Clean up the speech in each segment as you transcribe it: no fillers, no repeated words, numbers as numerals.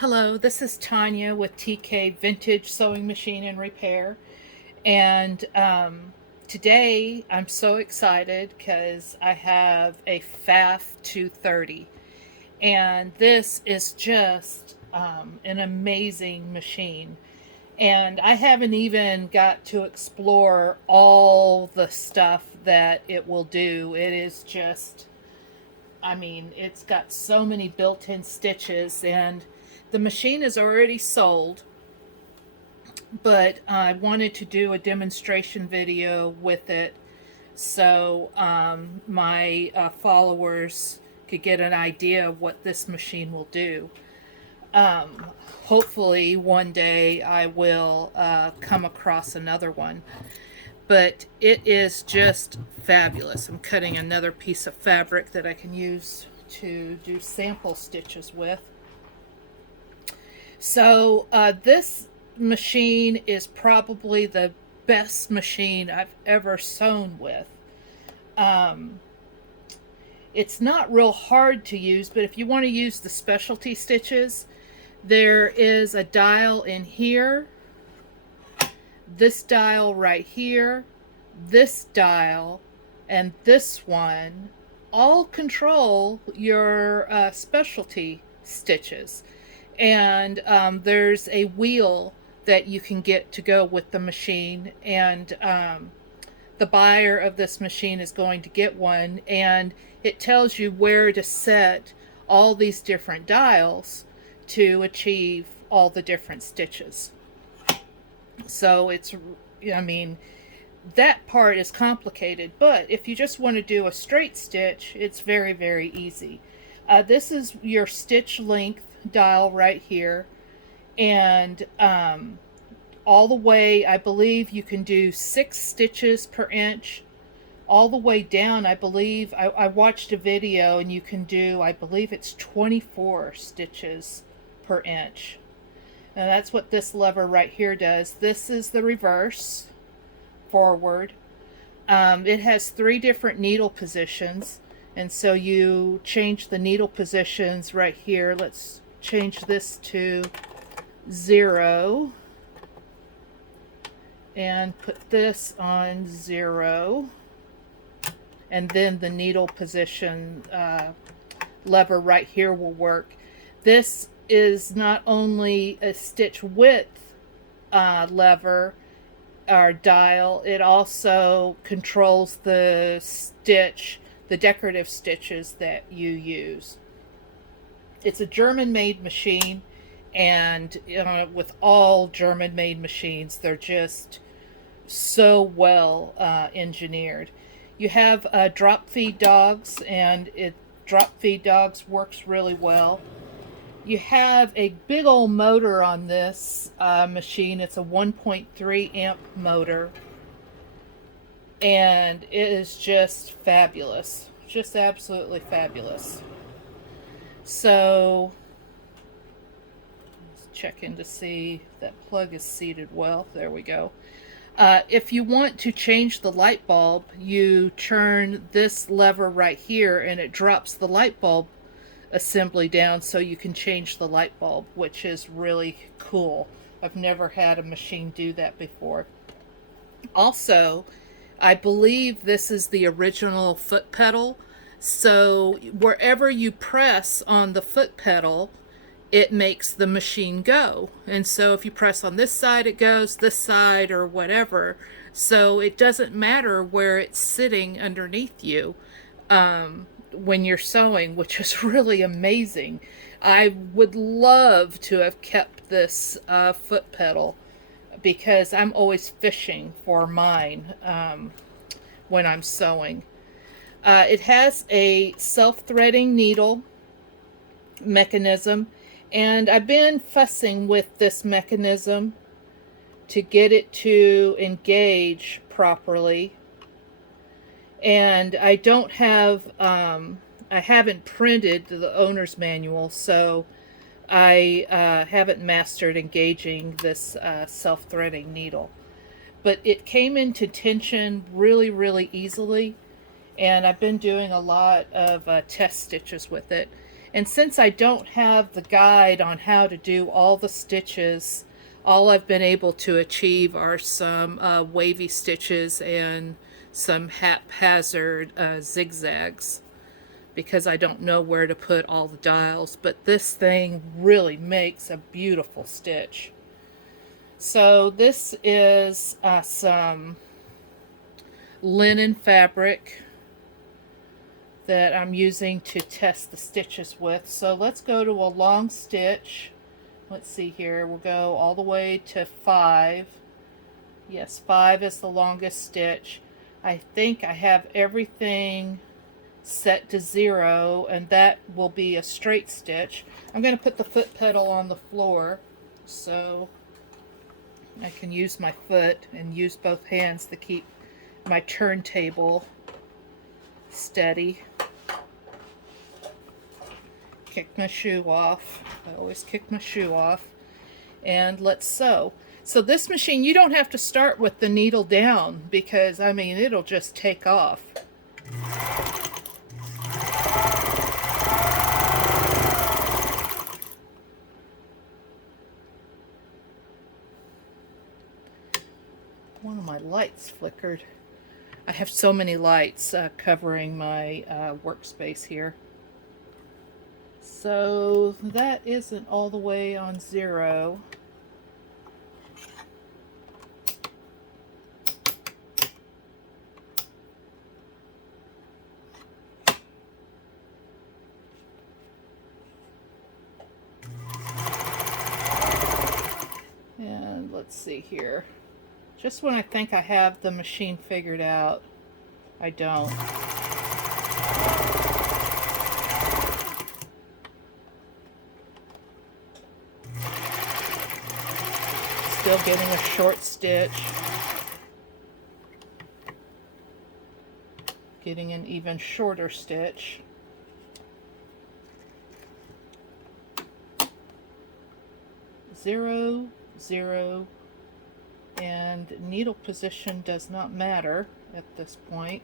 Hello, this is Tanya with TK Vintage Sewing Machine and Repair. And today I'm so excited because I have a Pfaff 230. And this is just an amazing machine. And I haven't even got to explore all the stuff that it will do. It is just, it's got so many built-in stitches, and the machine is already sold, but I wanted to do a demonstration video with it so my followers could get an idea of what this machine will do. Hopefully one day I will come across another one, but it is just fabulous. I'm cutting another piece of fabric that I can use to do sample stitches with. So this machine is probably the best machine I've ever sewn with. It's not real hard to use, but if you want to use the specialty stitches, there is a dial in here, this dial right here, this dial, and this one all control your specialty stitches. And there's a wheel that you can get to go with the machine, and the buyer of this machine is going to get one, and it tells you where to set all these different dials to achieve all the different stitches. So it's, that part is complicated, but if you just want to do a straight stitch, it's very, very easy. This is your stitch length dial right here, and all the way, I believe you can do 6 stitches per inch. All the way down, I believe, I watched a video, and you can do, I believe it's 24 stitches per inch. And that's what this lever right here does. This is the reverse, forward. It has 3 different needle positions, and so you change the needle positions right here. Let's change this to 0 and put this on 0, and then the needle position lever right here will work. This is not only a stitch width lever or dial, it also controls the decorative stitches that you use. It's a German-made machine, and with all German-made machines, they're just so well engineered. You have drop feed dogs, and drop feed dogs works really well. You have a big old motor on this machine. It's a 1.3 amp motor, and it is just fabulous, just absolutely fabulous. So let's check in to see if that plug is seated well. There we go. If you want to change the light bulb, you turn this lever right here, and it drops the light bulb assembly down so you can change the light bulb, which is really cool. I've never had a machine do that before. Also, I believe this is the original foot pedal, so wherever you press on the foot pedal, it makes the machine go. And so if you press on this side, it goes, this side, or whatever. So it doesn't matter where it's sitting underneath you when you're sewing, which is really amazing. I would love to have kept this foot pedal, because I'm always fishing for mine when I'm sewing. It has a self-threading needle mechanism, and I've been fussing with this mechanism to get it to engage properly. And I don't have, I haven't printed the owner's manual, so I haven't mastered engaging this self-threading needle. But it came into tension really, really easily, and I've been doing a lot of test stitches with it. And since I don't have the guide on how to do all the stitches, all I've been able to achieve are some wavy stitches and some haphazard zigzags, because I don't know where to put all the dials. But this thing really makes a beautiful stitch. So this is some linen fabric that I'm using to test the stitches with. So let's go to a long stitch. Let's see here, we'll go all the way to 5. Yes, 5 is the longest stitch. I think I have everything set to 0, and that will be a straight stitch. I'm going to put the foot pedal on the floor so I can use my foot and use both hands to keep my turntable steady. Kick my shoe off. I always kick my shoe off. And let's sew. So this machine, you don't have to start with the needle down, because I mean it'll just take off. One of my lights flickered. I have so many lights covering my workspace here. So that isn't all the way on 0. And let's see here. Just when I think I have the machine figured out, I don't. Still getting a short stitch. Getting an even shorter stitch. Zero, 0, and needle position does not matter at this point.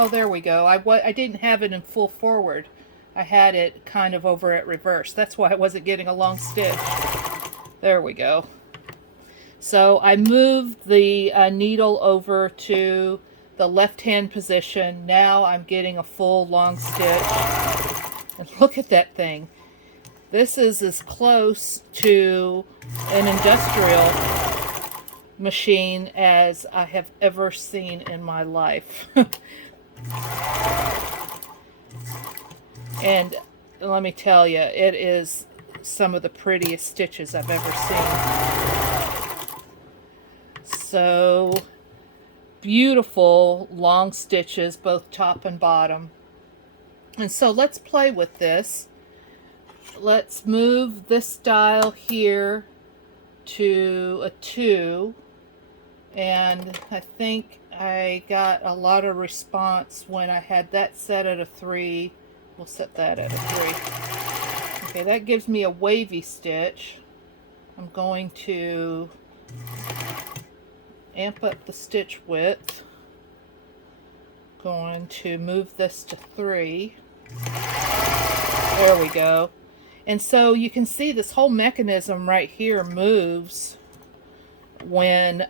Oh, there we go. I didn't have it in full forward. I had it kind of over at reverse. That's why I wasn't getting a long stitch. There we go. So I moved the needle over to the left-hand position. Now I'm getting a full long stitch. And look at that thing. This is as close to an industrial machine as I have ever seen in my life. And let me tell you, it is some of the prettiest stitches I've ever seen. So beautiful long stitches, both top and bottom. And so let's play with this. Let's move this dial here to a 2, and I think I got a lot of response when I had that set at a 3. We'll set that at a 3. Okay, that gives me a wavy stitch. I'm going to amp up the stitch width. Going to move this to 3. There we go. And so you can see this whole mechanism right here moves when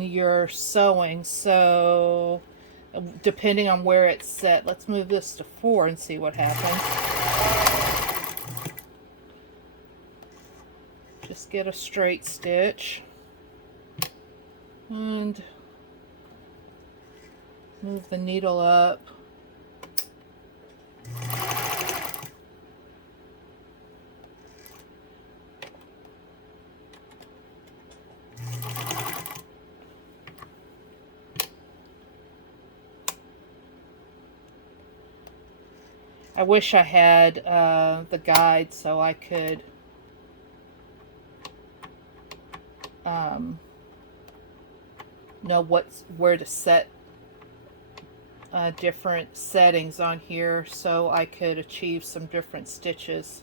you're sewing. So depending on where it's set, let's move this to 4 and see what happens. Just get a straight stitch and move the needle up. I wish I had the guide so I could know where to set different settings on here so I could achieve some different stitches.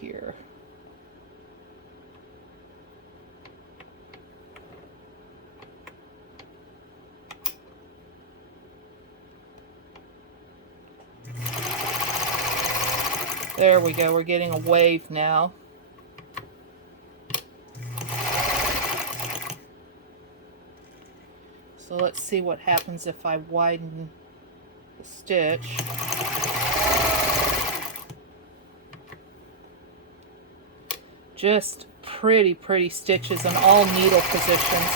Here. There we go, we're getting a wave now. So let's see what happens if I widen the stitch. Just pretty stitches in all needle positions.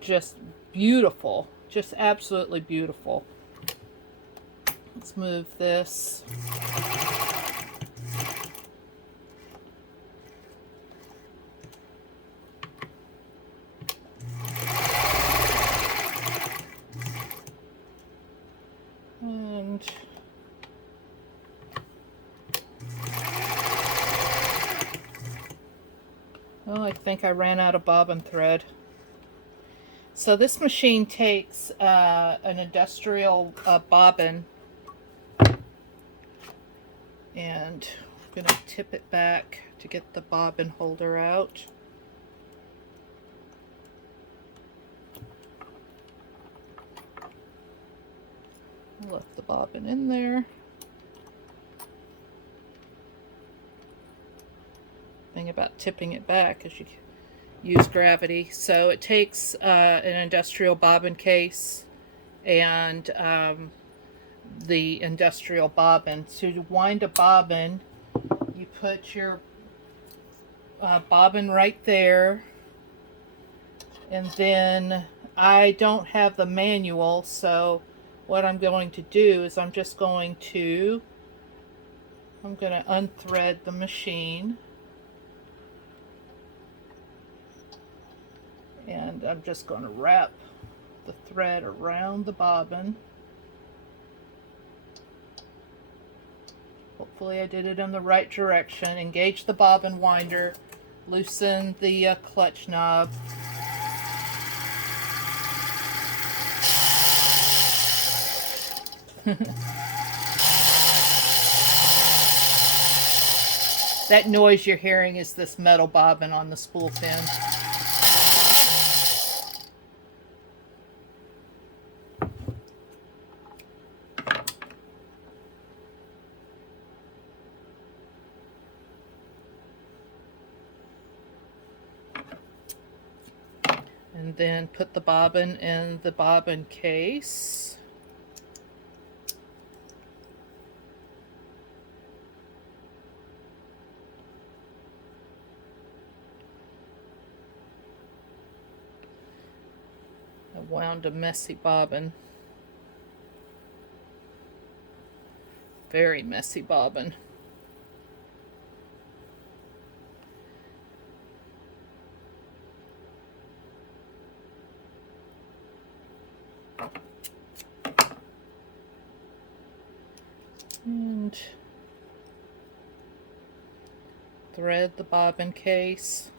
Just beautiful, just absolutely beautiful. Let's move this. And well, I think I ran out of bobbin thread. So this machine takes an industrial bobbin, and I'm going to tip it back to get the bobbin holder out. Left the bobbin in there. Thing about tipping it back is you use gravity. So it takes an industrial bobbin case and the industrial bobbin. So to wind a bobbin, you put your bobbin right there, and then I don't have the manual, so what I'm going to do is I'm going to unthread the machine, and I'm just going to wrap the thread around the bobbin. Hopefully I did it in the right direction. Engage the bobbin winder, loosen the clutch knob. That noise you're hearing is this metal bobbin on the spool pin. And then put the bobbin in the bobbin case. I wound a messy bobbin. Very messy bobbin. And thread the bobbin case,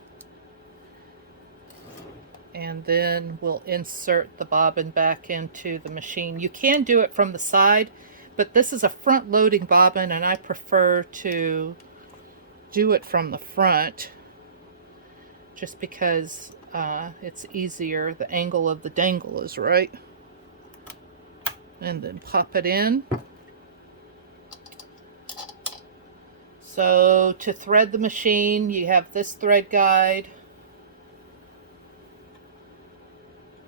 and then we'll insert the bobbin back into the machine. You can do it from the side, but this is a front loading bobbin and I prefer to do it from the front just because it's easier. The angle of the dangle is right. And then pop it in. So to thread the machine, you have this thread guide.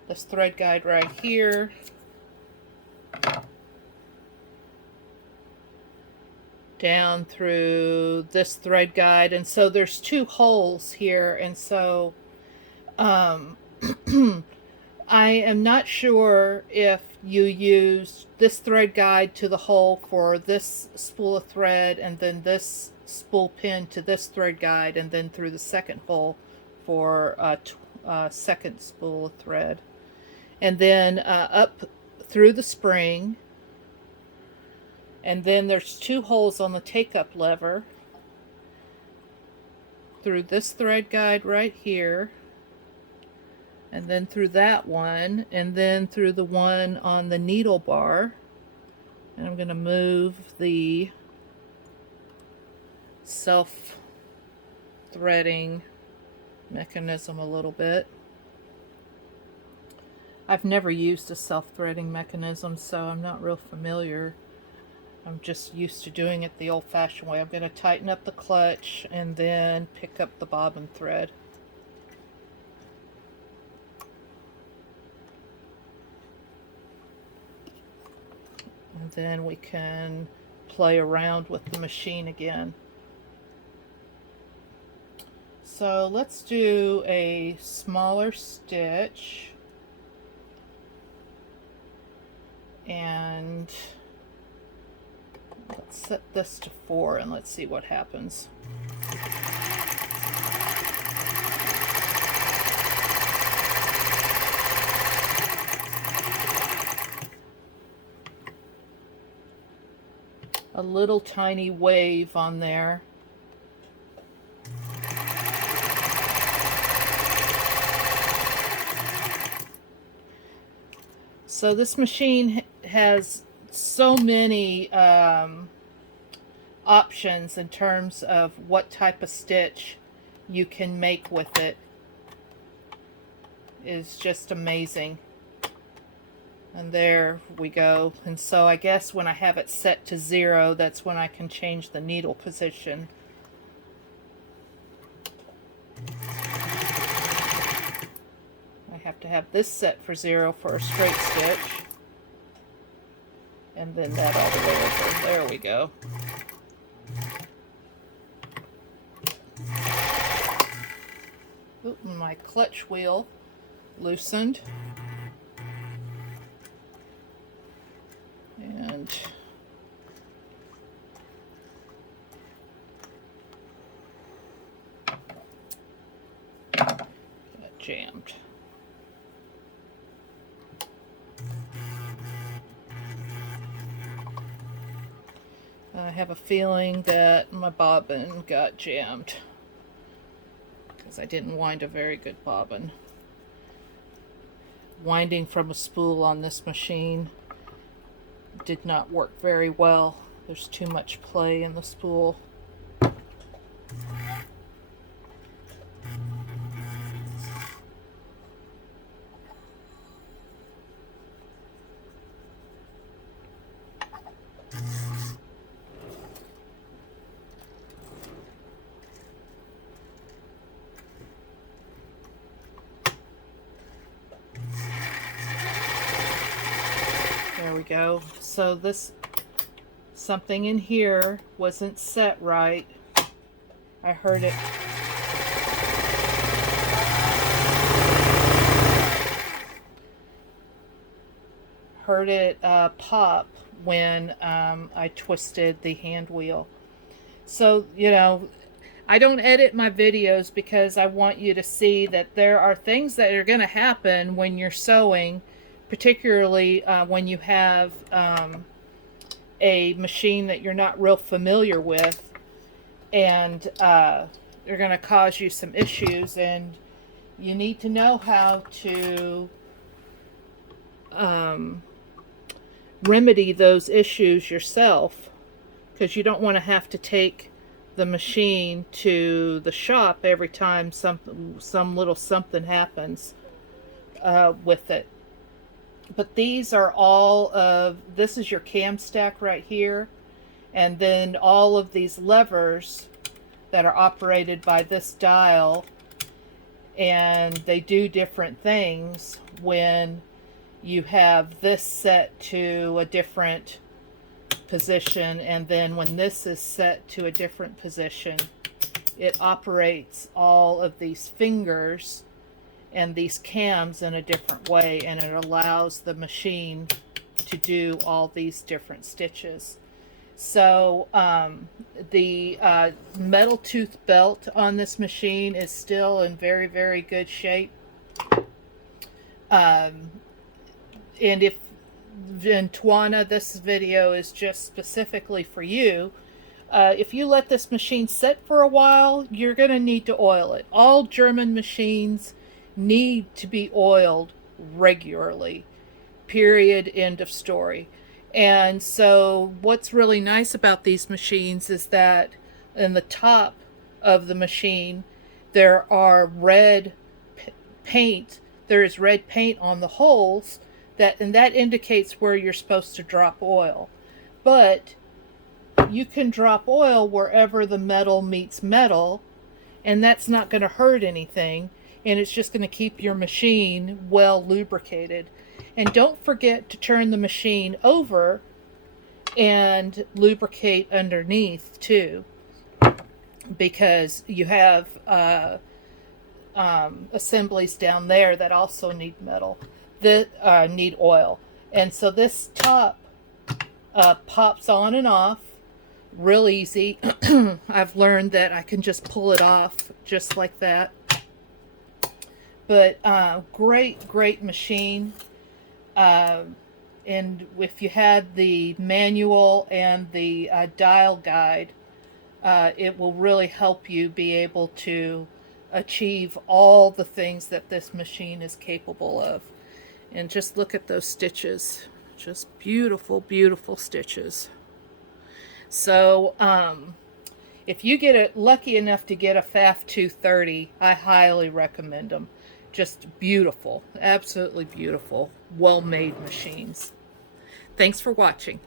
This thread guide right here. down through this thread guide. And so there's 2 holes here, and so I am not sure if you use this thread guide to the hole for this spool of thread, and then this spool pin to this thread guide, and then through the second hole for a second spool of thread. And then up through the spring, and then there's 2 holes on the take-up lever through this thread guide right here, and then through that one, and then through the one on the needle bar. And I'm going to move the self-threading mechanism a little bit. I've never used a self-threading mechanism, so I'm not real familiar. I'm just used to doing it the old-fashioned way. I'm going to tighten up the clutch and then pick up the bobbin thread. And then we can play around with the machine again. So let's do a smaller stitch. And let's set this to 4 and let's see what happens. A little tiny wave on there. So this machine has so many options in terms of what type of stitch you can make with it. It's just amazing. And there we go. And so I guess when I have it set to 0, that's when I can change the needle position. I have to have this set for 0 for a straight stitch. And then that all the way over. There we go. Oop, my clutch wheel loosened. And got jammed. I have a feeling that my bobbin got jammed because I didn't wind a very good bobbin. Winding from a spool on this machine did not work very well. There's too much play in the spool. There we go. So this, something in here wasn't set right. I heard it. Pop when I twisted the hand wheel. So, you know, I don't edit my videos because I want you to see that there are things that are going to happen when you're sewing, particularly when you have a machine that you're not real familiar with, and they're going to cause you some issues, and you need to know how to remedy those issues yourself, because you don't want to have to take the machine to the shop every time some little something happens with it. But these are all of, this is your cam stack right here, and then all of these levers that are operated by this dial, and they do different things when you have this set to a different position, and then when this is set to a different position, it operates all of these fingers and these cams in a different way, and it allows the machine to do all these different stitches. So the metal tooth belt on this machine is still in very, very good shape. And if Twana, this video is just specifically for you. If you let this machine sit for a while, you're going to need to oil it. All German machines need to be oiled regularly. Period. End of story. And so what's really nice about these machines is that in the top of the machine there are red paint. There is red paint on the holes, and that indicates where you're supposed to drop oil. But you can drop oil wherever the metal meets metal, and that's not going to hurt anything, and it's just going to keep your machine well lubricated. And don't forget to turn the machine over and lubricate underneath too, because you have assemblies down there that also need metal, that need oil. And so this top pops on and off real easy. I've learned that I can just pull it off just like that. But great machine. And if you had the manual and the dial guide, it will really help you be able to achieve all the things that this machine is capable of. And just look at those stitches. Just beautiful, beautiful stitches. So if you get lucky enough to get a Pfaff 230, I highly recommend them. Just beautiful, absolutely beautiful, well-made machines. Thanks for watching.